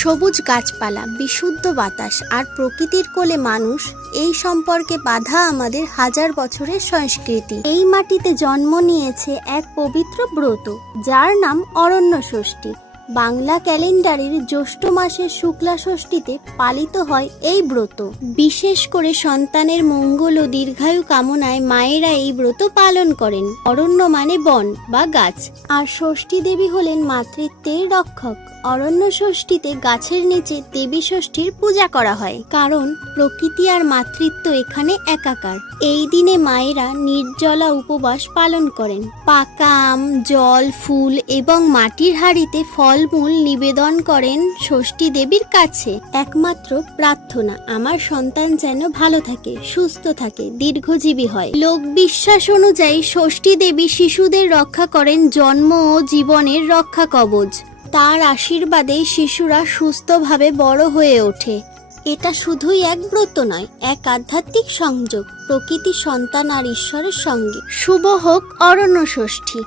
সবুজ গাছপালা, বিশুদ্ধ বাতাস আর প্রকৃতির কোলে মানুষ, এই সম্পর্কে বাধা আমাদের হাজার বছরের সংস্কৃতি। এই মাটিতে জন্ম নিয়েছে এক পবিত্র ব্রত, যার নাম অরণ্য ষষ্ঠী। বাংলা ক্যালেন্ডারের জ্যৈষ্ঠ মাসের শুক্লা ষষ্ঠীতে পালিত হয় এই ব্রত। বিশেষ করে সন্তানের মঙ্গল ও দীর্ঘায়ু কামনায় মায়েরা এই ব্রত পালন করেন। অরণ্য মানে বন বা গাছ। আর ষষ্ঠী দেবী হলেন মাতৃত্বের রক্ষক। অরণ্য ষষ্ঠীতে গাছের নিচে দেবী ষষ্ঠীর পূজা করা হয়। কারণ প্রকৃতি আর মাতৃত্ব এখানে একাকার। এই দিনে মায়েরা নির্জলা উপবাস পালন করেন। পাকা আম, জল, ফুল এবং মাটির হাঁড়িতে ফলমূল নিবেদন করেন ষষ্ঠী দেবীর কাছে। একমাত্র প্রার্থনা, আমার সন্তান যেন ভালো থাকে, সুস্থ থাকে, দীর্ঘজীবী হয়। লোক বিশ্বাস অনুযায়ী ষষ্ঠী দেবী শিশুদের রক্ষা করেন জন্ম ও জীবনের রক্ষা কবচ। তার আশীর্বাদে শিশুরা সুস্থভাবে বড় হয়ে ওঠে। এটা শুধুই এক ব্রত নয়, এক আধ্যাত্মিক সংযোগ, প্রকৃতি সন্তান আর ঈশ্বরের সঙ্গে। শুভ হোক অরণ্য ষষ্ঠী।